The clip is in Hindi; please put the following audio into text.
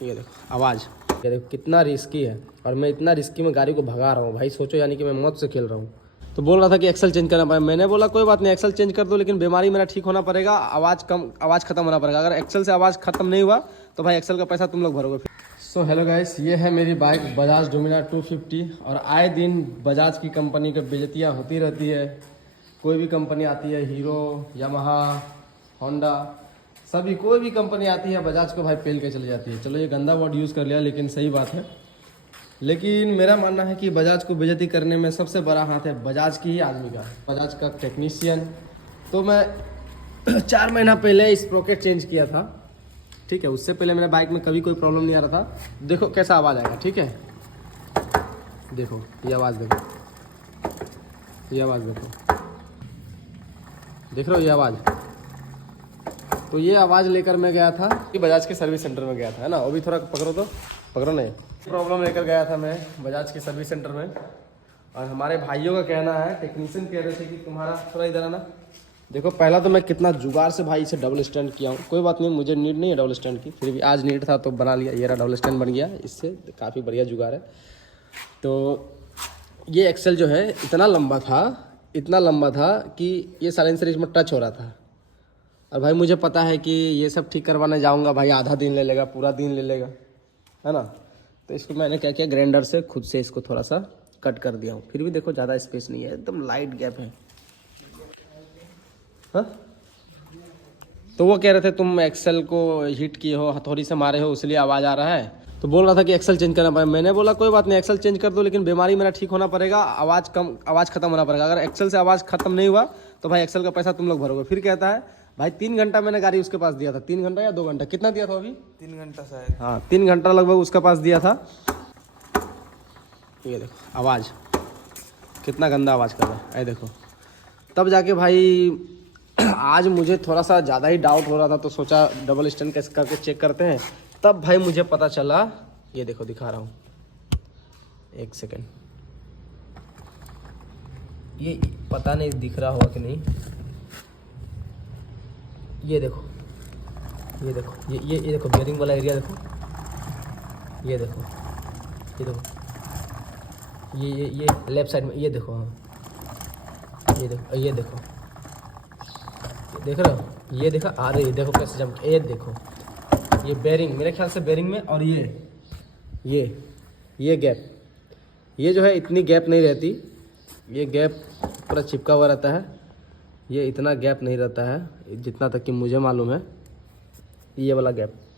ये देखो आवाज़, ये देखो कितना रिस्की है। और मैं इतना रिस्की में गाड़ी को भगा रहा हूँ भाई, सोचो यानी कि मैं मौत से खेल रहा हूँ। तो बोल रहा था कि एक्सल चेंज करना पड़ेगा, मैंने बोला कोई बात नहीं एक्सल चेंज कर दो, लेकिन बीमारी मेरा ठीक होना पड़ेगा, आवाज़ खत्म होना पड़ेगा। अगर एक्सल से आवाज़ खत्म नहीं हुआ तो भाई एक्सल का पैसा तुम लोग भरोगे। सो हेलो गाइस, ये है मेरी बाइक बजाज डोमिनार 250। और आए दिन बजाज की कंपनी की बेइज्जतियाँ होती रहती है। कोई भी कंपनी आती है, हीरो, यामाहा, होंडा, सभी कोई भी कंपनी आती है बजाज को भाई पेल के चली जाती है। चलो ये गंदा वर्ड यूज़ कर लिया, लेकिन सही बात है। लेकिन मेरा मानना है कि बजाज को बेइज्जती करने में सबसे बड़ा हाथ है बजाज की ही आदमी का, बजाज का टेक्नीशियन। तो मैं 4 महीना पहले इस स्प्रोकेट चेंज किया था, ठीक है। उससे पहले मेरे बाइक में कभी कोई प्रॉब्लम नहीं आ रहा था। देखो कैसा आवाज़ आएगा, ठीक है। देखो ये आवाज़, देखो ये आवाज़, देखो देख रहे हो ये आवाज़। तो ये आवाज़ लेकर मैं गया था कि बजाज के सर्विस सेंटर में गया था, है ना। वो भी थोड़ा पकड़ो, तो पकड़ो नहीं। प्रॉब्लम लेकर गया था मैं बजाज के सर्विस सेंटर में। और हमारे भाइयों का कहना है, टेक्नीशियन कह रहे थे कि तुम्हारा थोड़ा इधर आना। देखो पहला तो मैं कितना जुगाड़ से भाई इसे डबल स्टैंड किया हूँ। कोई बात नहीं, मुझे नीड नहीं है डबल स्टैंड की, फिर भी आज नीड था तो बना लिया। ये रहा डबल स्टैंड बन गया, इससे काफ़ी बढ़िया जुगाड़ है। तो ये एक्सेल जो है इतना लंबा था कि ये साइलेंसर इसमें टच हो रहा था। और भाई मुझे पता है कि ये सब ठीक करवाने जाऊंगा भाई आधा दिन ले लेगा, पूरा दिन ले लेगा, है ना। तो इसको मैंने क्या किया, ग्राइंडर से खुद से इसको थोड़ा सा कट कर दिया हूँ। फिर भी देखो ज़्यादा स्पेस नहीं है, एकदम लाइट गैप है। हाँ, तो वो कह रहे थे तुम एक्सेल को हीट किए हो, हथौड़ी से मारे हो, इसलिए आवाज़ आ रहा है। तो बोल रहा था कि एक्सेल चेंज करना पड़ेगा। मैंने बोला कोई बात नहीं एक्सेल चेंज कर दो, लेकिन बीमारी मेरा ठीक होना पड़ेगा, आवाज़ खत्म होना पड़ेगा। अगर एक्सेल से आवाज़ खत्म नहीं हुआ तो भाई एक्सेल का पैसा तुम लोग भरोगे। फिर कहता है भाई 3 घंटा मैंने गाड़ी उसके पास दिया था, 3 घंटा या 2 घंटा, कितना दिया था अभी? 3 घंटा शायद। हाँ 3 घंटा लगभग उसके पास दिया था। ये देखो आवाज़, कितना गंदा आवाज़ कर रहा है, ये देखो। तब जाके भाई आज मुझे थोड़ा सा ज़्यादा ही डाउट हो रहा था, तो सोचा डबल स्टैंड कैसे करके चेक करते हैं। तब भाई मुझे पता चला, ये देखो दिखा रहा हूँ, 1 सेकेंड। ये पता नहीं दिख रहा होगा कि नहीं, ये देखो, ये देखो, ये देखो बेरिंग वाला एरिया देखो, ये देखो, ये देखो, ये लेफ्ट साइड में, ये देखो, हाँ ये देखो, ये देखो, देख रहे हो, ये देखा आ रही है, देखो कैसे जम, ये देखो, ये बेरिंग मेरे ख्याल से बेरिंग में, और ये गैप, ये जो है इतनी गैप नहीं रहती, ये गैप पूरा चिपका हुआ रहता है। ये इतना गैप नहीं रहता है जितना तक कि मुझे मालूम है, ये वाला गैप।